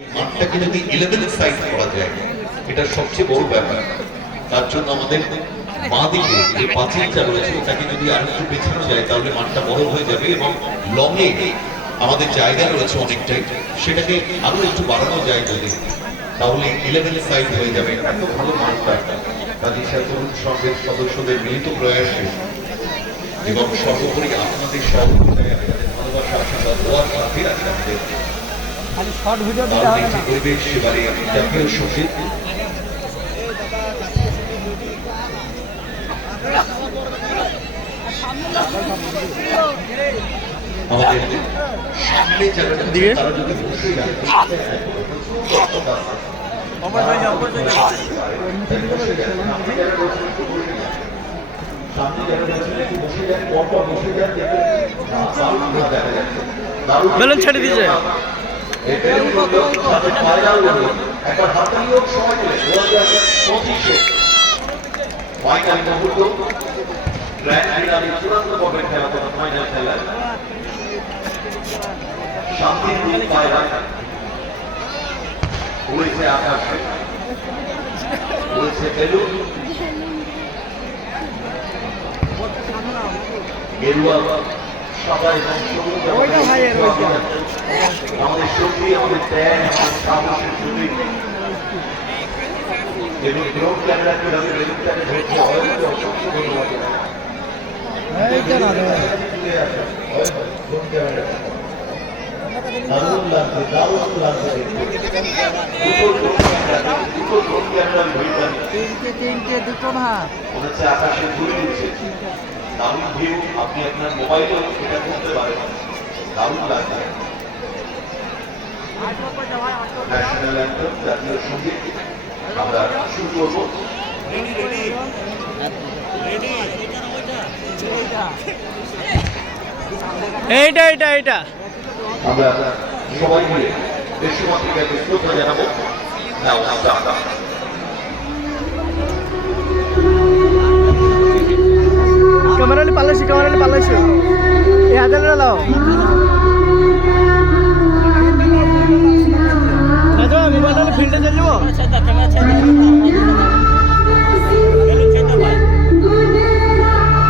মাঠটাকে যদি eleven size করা যায়, এটা সবচেয়ে বড় ব্যাপার। তার জন্য আমাদের মা দিকে যে পাঁচিলটা রয়েছে, ওটাকে যদি আর একটু পেছানো যায়, তাহলে মাঠটা বড় হয়ে যাবে এবং লংয়ে আমাদের জায়গা রয়েছে অনেকটাই। সেটাকে আরও একটু বাড়ানো যায় যদি, তাহলে ইলেভেন সাইজ হয়ে যাবে। এত ভালো মাঠটা কাজী তরুণ সংঘের সদস্যদের মিলিত প্রয়াসে এবং সর্বোপরি আপনাদের সহযোগিতায় ভালোবাসা, আশীর্বাদ দোয়ার সাথে আছে আমাদের খালি শর্ট ভিডিও দারুণ হবে না। পরিবেশ এবারে জাতীয় সংগীত যদি বসে যায় যাচ্ছে দারুণ বেলুন ছেড়ে দিয়েছে। একবার হাতালিও সময় পেলে দু হাজার পঁচিশে ফাইনাল মুহূর্ত গ্র্যান্ড ফিনালে চূড়ান্ত পর্বের ফাইনাল গেরুয়া আমাদের শক্তি আমাদের ত্যাগ আমাদের সাহসের এবং ড্রোন ক্যামেরা কীভাবে বেলুনটাকে ধরছে অনেক অসংখ্য ধন্যবাদ দারুণ লাগছে দারুণ লাগছে দুটো ড্রোন ক্যামেরা দুটো ড্রোন তিনটে তিনটে দুটো না। মনে আকাশে ঘুরে উঠছে। দারুণ ভিউ আপনি আপনার মোবাইলেও এটা করতে পারেন। দারুণ লাগছে ন্যাশনাল অ্যান্থেম জাতীয় সংগীত। আমরা শুরু করব। এইটা এইটা এইটা। আমরা সবাই মিলে জানাব। নাও বেশি কামালে পালাইছো এই হাজার